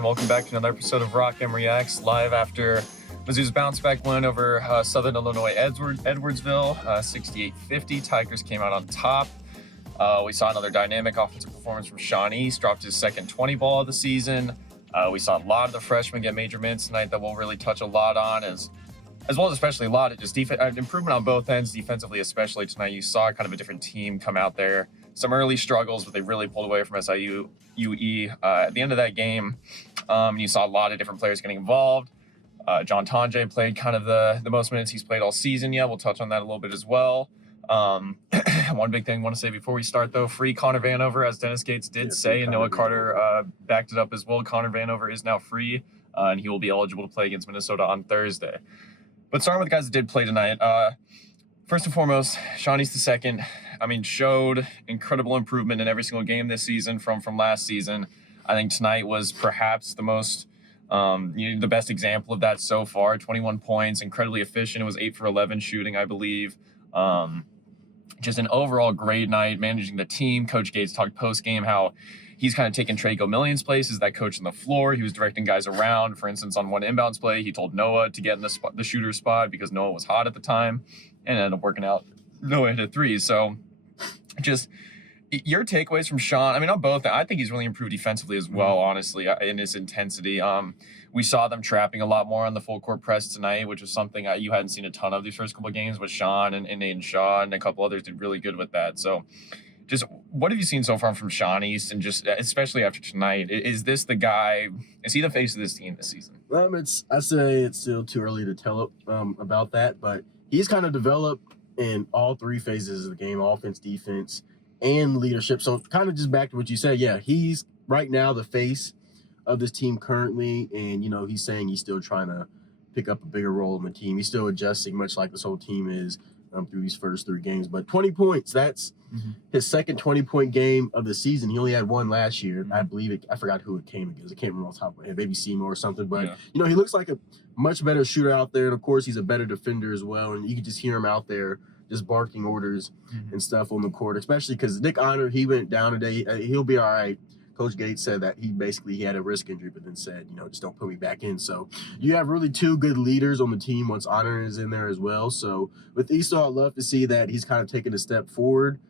everyone. Welcome back to another episode of Rock M Reacts, live after Mizzou's bounce-back win over Southern Illinois Edwardsville, 68-50. Tigers came out on top. We saw another dynamic offensive performance from Sean East, dropped his second 20 ball of the season. We saw a lot of the freshmen get major minutes tonight that we'll really touch a lot on, as well as especially a lot of just improvement on both ends, defensively especially tonight. You saw kind of a different team come out there. Some early struggles, but they really pulled away from SIUE at the end of that game. You saw a lot of different players getting involved. John Tonje played kind of the most minutes he's played all season. Yeah, we'll touch on that a little bit as well. One big thing I want to say before we start, though, free Connor Vanover, as Dennis Gates did say, and Noah Carter backed it up as well. Connor Vanover is now free, and he will be eligible to play against Minnesota on Thursday. But starting with the guys that did play tonight, first and foremost, Sean East II, showed incredible improvement in every single game this season from last season. I think tonight was perhaps the most, the best example of that so far. 21 points, incredibly efficient. It was 8 for 11 shooting, I believe. Just an overall great night managing the team. Coach Gates talked post-game how he's kind of taken Trey Gomillion's place as that coach on the floor. He was directing guys around. For instance, on one inbounds play, he told Noah to get in the shooter spot because Noah was hot at the time, and it ended up working out. Noah hit a three. So just your takeaways from Sean. On both. I think he's really improved defensively as well, honestly, in his intensity. We saw them trapping a lot more on the full court press tonight, which was something you hadn't seen a ton of these first couple of games, with Sean and Nathan Shaw and a couple others did really good with that. So just what have you seen so far from Sean East, and just especially after tonight? Is this the guy? Is he the face of this team this season? I say it's still too early to tell about that, but he's kind of developed in all three phases of the game: offense, defense, and leadership. So kind of just back to what you said. Yeah, he's right now the face of this team currently, and he's saying he's still trying to pick up a bigger role in the team. He's still adjusting, much like this whole team is through these first three games. But 20 points, that's his second 20-point game of the season. He only had one last year. I believe I forgot who it came against. I can't remember off the top of my head, maybe Seymour or something. But he looks like a much better shooter out there, and of course he's a better defender as well, and you can just hear him out there just barking orders and stuff on the court, especially because Nick Honor, he went down today. He'll be all right. Coach Gates said that he had a wrist injury, but then said, just don't put me back in. So you have really two good leaders on the team once Honor is in there as well. So with Esau, I'd love to see that he's kind of taken a step forward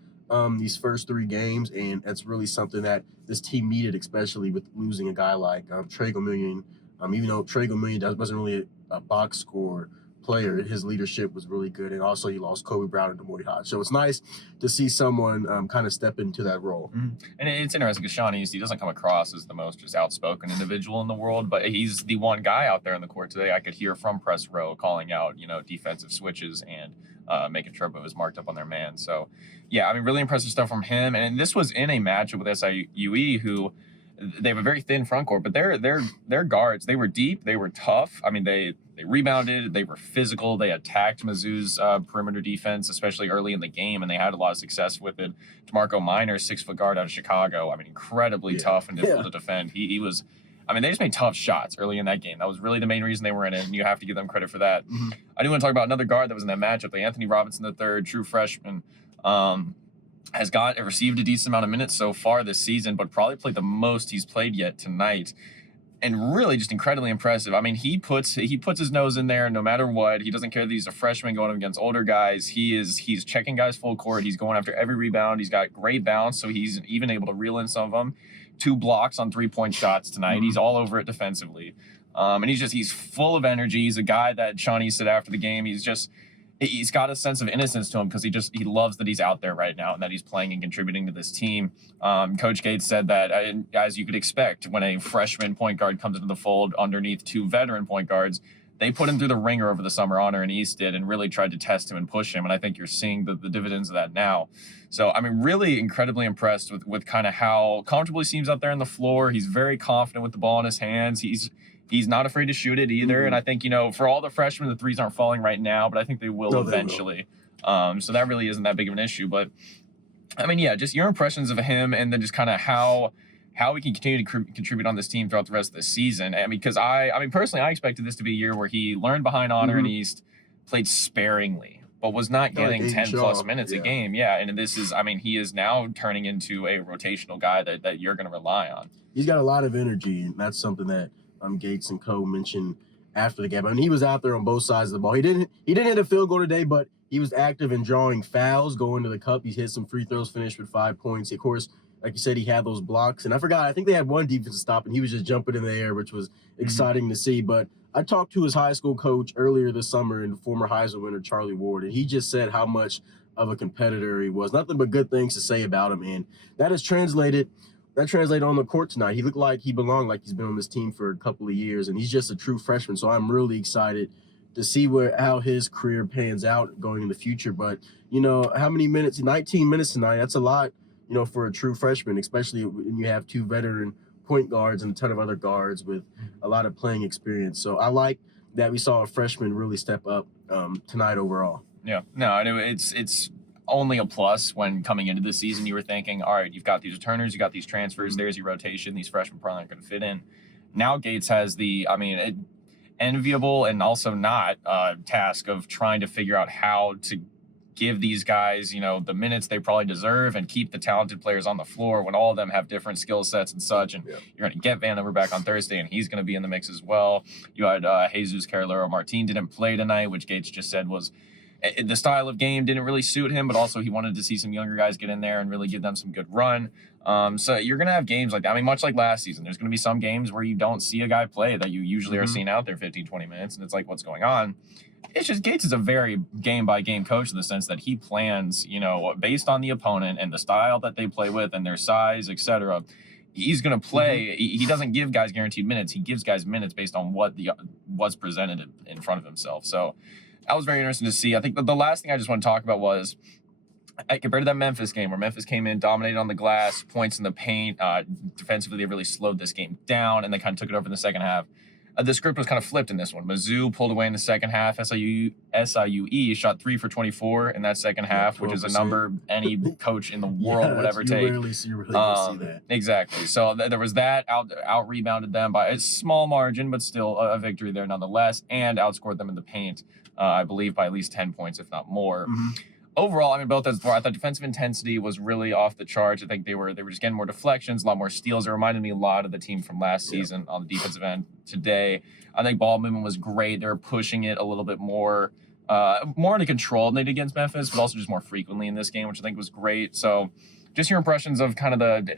these first three games, and that's really something that this team needed, especially with losing a guy like Trey Gomillion. Even though Trey Gomillion wasn't really a box score player, his leadership was really good, and also he lost Kobe Brown and Demoy Hodge. So it's nice to see someone kind of step into that role. And it's interesting because Sean East, he doesn't come across as the most just outspoken individual in the world, but he's the one guy out there on the court today I could hear from press row calling out, defensive switches and making sure it was marked up on their man. So yeah, really impressive stuff from him. And this was in a matchup with SIUE, who they have a very thin front court, but their guards, they were deep, they were tough. They rebounded, they were physical, they attacked Mizzou's perimeter defense, especially early in the game, and they had a lot of success with it. DeMarco Minor, 6-foot guard out of Chicago, incredibly tough and difficult to defend. He was, they just made tough shots early in that game. That was really the main reason they were in it, and you have to give them credit for that. I do want to talk about another guard that was in that matchup, the Anthony Robinson III, true freshman. Has received a decent amount of minutes so far this season, but probably played the most he's played yet tonight. And really just incredibly impressive. He puts his nose in there no matter what. He doesn't care that he's a freshman going up against older guys. He's checking guys full court. He's going after every rebound. He's got great bounce, so he's even able to reel in some of them. 2 blocks on 3-point shots tonight. He's all over it defensively. And he's full of energy. He's a guy that Shawnee said after the game, he's got a sense of innocence to him because he loves that he's out there right now and that he's playing and contributing to this team. Coach Gates said that, as you could expect, when a freshman point guard comes into the fold underneath 2 veteran point guards, they put him through the ringer over the summer. Honor and East did, and really tried to test him and push him. And I think you're seeing the dividends of that now. So, really incredibly impressed with kind of how comfortable he seems out there on the floor. He's very confident with the ball in his hands. He's not afraid to shoot it either. And I think, for all the freshmen, the threes aren't falling right now, but I think they will eventually. So that really isn't that big of an issue. But, just your impressions of him, and then just kind of how we can continue to contribute on this team throughout the rest of the season. Because personally, I expected this to be a year where he learned behind Honor and East, played sparingly but was not Kinda like getting Aiden 10 plus Shaw, minutes a yeah. game. Yeah, and this is, I mean, he is now turning into a rotational guy that you're going to rely on. He's got a lot of energy, and that's something that Gates and Co mentioned after the game. I mean, he was out there on both sides of the ball. He didn't hit a field goal today, but he was active in drawing fouls, going to the cup. He hit some free throws, finished with 5 points. Of course, like you said, he had those blocks. And I forgot, I think they had one defensive stop, and he was just jumping in the air, which was exciting to see. But I talked to his high school coach earlier this summer, and former Heisman winner Charlie Ward, and he just said how much of a competitor he was. Nothing but good things to say about him, and that translated on the court tonight. He looked like he belonged, like he's been on this team for a couple of years, and he's just a true freshman. So I'm really excited to see how his career pans out going in the future. But, how many minutes? 19 minutes tonight. That's a lot, for a true freshman, especially when you have 2 veteran point guards and a ton of other guards with a lot of playing experience. So I like that we saw a freshman really step up tonight overall. Yeah, no, it's only a plus when coming into the season you were thinking, all right, you've got these returners, you got these transfers, there's your rotation, these freshmen probably aren't going to fit in. Now Gates has the, enviable and also not task of trying to figure out how to give these guys, the minutes they probably deserve and keep the talented players on the floor when all of them have different skill sets and such. And you're going to get Vanover back on Thursday, and he's going to be in the mix as well. You had Jesus Carolero-Martin didn't play tonight, which Gates just said was the style of game didn't really suit him, but also he wanted to see some younger guys get in there and really give them some good run. So you're going to have games like that. I mean, much like last season, there's going to be some games where you don't see a guy play that you usually are seeing out there 15, 20 minutes, and it's like, what's going on? It's just Gates is a very game-by-game coach in the sense that he plans, based on the opponent and the style that they play with and their size, etc. He's going to play. He doesn't give guys guaranteed minutes. He gives guys minutes based on what's presented in front of himself. So that was very interesting to see. I think the last thing I just want to talk about was compared to that Memphis game where Memphis came in, dominated on the glass, points in the paint. Defensively, they really slowed this game down, and they kind of took it over in the second half. The script was kind of flipped in this one. Mizzou pulled away in the second half. SIUE shot 3 for 24 in that second half, which is a number any coach in the world would ever take. You rarely see that. Exactly. So there was that. Out rebounded them by a small margin, but still a victory there nonetheless, and outscored them in the paint, I believe, by at least 10 points, if not more. Overall, both as far, I thought defensive intensity was really off the charts. I think they were just getting more deflections, a lot more steals. It reminded me a lot of the team from last season on the defensive end today. I think ball movement was great. They were pushing it a little bit more under control than they did against Memphis, but also just more frequently in this game, which I think was great. So just your impressions of kind of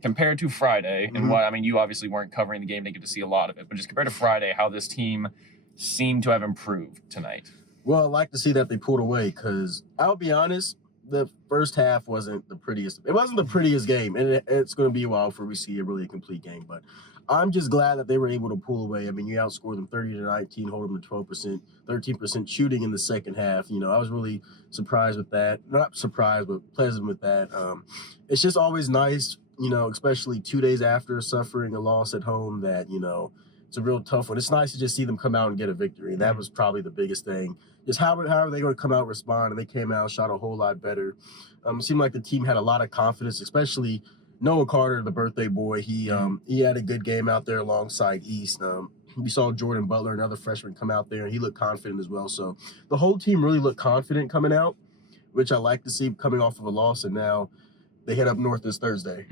compared to Friday and what, you obviously weren't covering the game, didn't get to see a lot of it, but just compared to Friday, how this team seemed to have improved tonight. Well, I like to see that they pulled away because I'll be honest, the first half wasn't the prettiest. It wasn't the prettiest game, and it's going to be a while before we see a really complete game. But I'm just glad that they were able to pull away. You outscored them 30-19, hold them to 12%, 13% shooting in the second half. I was really surprised with that. Not surprised, but pleasant with that. It's just always nice, especially 2 days after suffering a loss at home that, it's a real tough one. It's nice to just see them come out and get a victory. And that was probably the biggest thing. Just how are they going to come out and respond? And they came out, shot a whole lot better. It seemed like the team had a lot of confidence, especially Noah Carter, the birthday boy. He had a good game out there alongside East. We saw Jordan Butler, another freshman, come out there, and he looked confident as well. So the whole team really looked confident coming out, which I like to see coming off of a loss. And now they head up north this Thursday.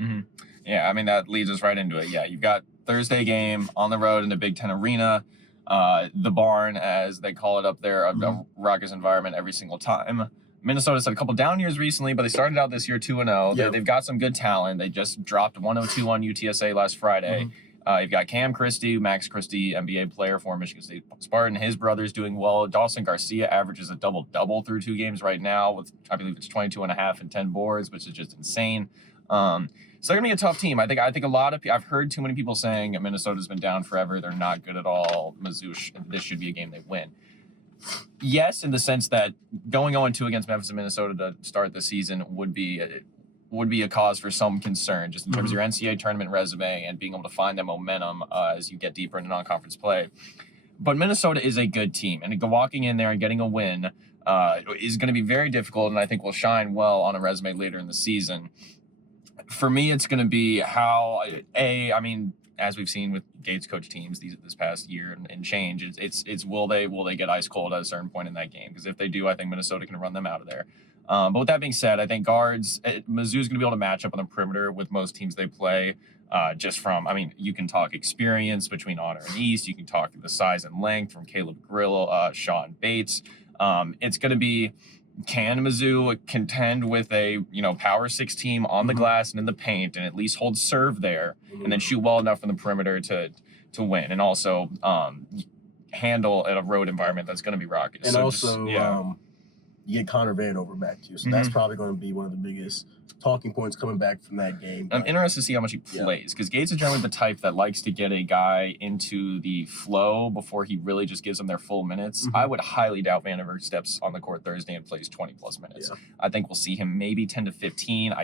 Yeah, that leads us right into it. Yeah, you've got Thursday game on the road in the Big Ten Arena, the barn, as they call it up there, a ruckus environment every single time. Minnesota's had a couple down years recently, but they started out this year 2-0. Yep. They've got some good talent. They just dropped 102 on UTSA last Friday. You've got Cam Christie, Max Christie, NBA player for Michigan State Spartan. His brother's doing well. Dawson Garcia averages a double-double through 2 games right now with, I believe it's 22.5 and 10 boards, which is just insane. So they're going to be a tough team. I think a lot of I've heard too many people saying Minnesota's been down forever. They're not good at all. Mizzou, this should be a game they win. Yes, in the sense that going 0-2 against Memphis and Minnesota to start the season would be a cause for some concern, just in terms of your NCAA tournament resume and being able to find that momentum as you get deeper into non-conference play. But Minnesota is a good team, and walking in there and getting a win is going to be very difficult, and I think will shine well on a resume later in the season. For me, it's going to be how, as we've seen with Gates coach teams this past year and change, it's will they get ice cold at a certain point in that game? Because if they do, I think Minnesota can run them out of there. But with that being said, I think guards, Mizzou's going to be able to match up on the perimeter with most teams they play. Just from, I mean, you can talk experience between Honor and East. You can talk the size and length from Caleb Grill, Sean Bates. It's going to be, can Mizzou contend with a power 6 team on the glass and in the paint, and at least hold serve there, and then shoot well enough from the perimeter to win, and also handle at a road environment that's going to be rocky. And so also, you get Connor Vandover back too, so that's probably going to be one of the biggest talking points coming back from that game. I'm interested to see how much he plays, because Gates is generally the type that likes to get a guy into the flow before he really just gives them their full minutes. I would highly doubt Vandover steps on the court Thursday and plays 20 plus minutes. I think we'll see him maybe 10 to 15.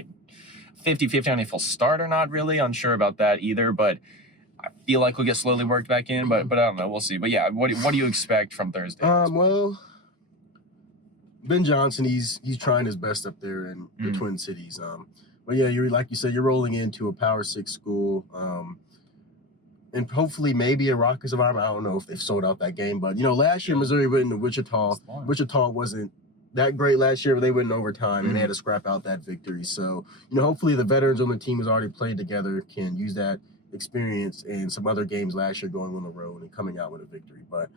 50-50 on if he'll start or not, really unsure about that either, but I feel like he'll get slowly worked back in, but I don't know, we'll see. But yeah, what do you expect from Thursday? Well, Ben Johnson, he's trying his best up there in the Twin Cities. But yeah, you're like you said, you're rolling into a Power 6 school, and hopefully maybe a Rockets environment. I don't know if they've sold out that game, but last year Missouri went into Wichita. Wichita wasn't that great last year, but they went in overtime and they had to scrap out that victory. So hopefully the veterans on the team has already played together can use that experience in some other games last year going on the road and coming out with a victory. But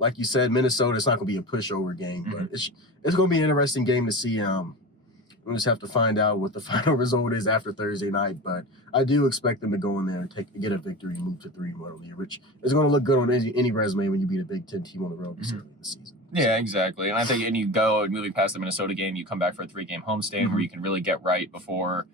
like you said, Minnesota, it's not going to be a pushover game, but it's going to be an interesting game to see. We'll just have to find out what the final result is after Thursday night. But I do expect them to go in there and get a victory and move to 3-1, which is going to look good on any resume when you beat a Big Ten team on the road this early in the season. Yeah, exactly. And I think, and you go moving past the Minnesota game, you come back for a 3-game homestand where you can really get right before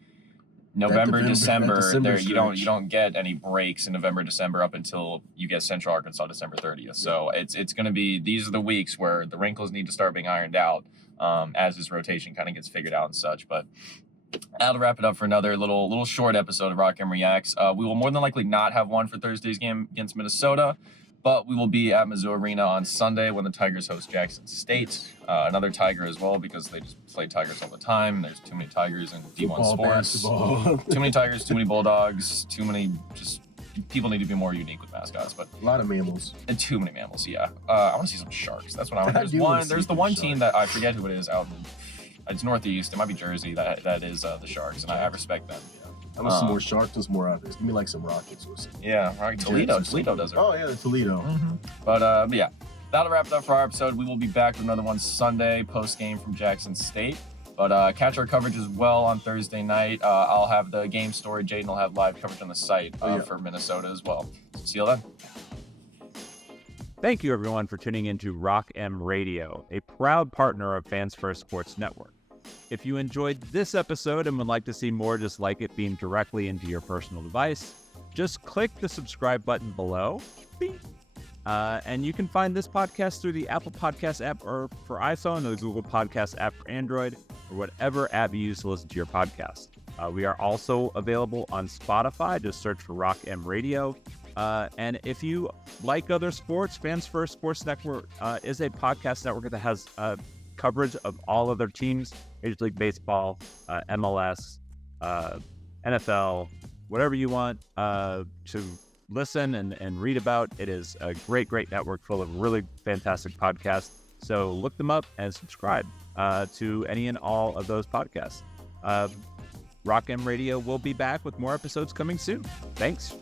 November, December. There you don't get any breaks in November, December up until you get Central Arkansas December 30th. So it's going to be, these are the weeks where the wrinkles need to start being ironed out as his rotation kind of gets figured out and such. But that'll wrap it up for another little short episode of Rock M Reacts. We will more than likely not have one for Thursday's game against Minnesota, but we will be at Mizzou Arena on Sunday when the Tigers host Jackson State. Another Tiger as well, because they just play Tigers all the time. There's too many Tigers in D1 sports. Too many Tigers, too many Bulldogs, too many people need to be more unique with mascots. But a lot of mammals. And too many mammals, yeah. I want to see some sharks. That's what I want. There's the one team that I forget who it is out in, it's Northeast. It might be Jersey that is the Sharks, and I respect them. I want some more sharks and some more others. Give me like some Rockets or something. Yeah, right. Toledo does it. Oh yeah, Toledo. But yeah, that'll wrap it up for our episode. We will be back with another one Sunday post game from Jackson State. But catch our coverage as well on Thursday night. I'll have the game story. Jaden will have live coverage on the site for Minnesota as well. See you then. Thank you, everyone, for tuning into Rock M Radio, a proud partner of Fans First Sports Network. If you enjoyed this episode and would like to see more just like it beamed directly into your personal device, just click the subscribe button below. And you can find this podcast through the Apple Podcast app or for iPhone, or the Google Podcast app for Android, or whatever app you use to listen to your podcast. We are also available on Spotify. Just search for Rock M Radio. And if you like other sports, Fans First Sports Network is a podcast network that has coverage of all other teams, Major League Baseball, MLS, NFL, whatever you want to listen and read about. It is a great network full of really fantastic podcasts. So look them up and subscribe to any and all of those podcasts. Rock M Radio will be back with more episodes coming soon. Thanks.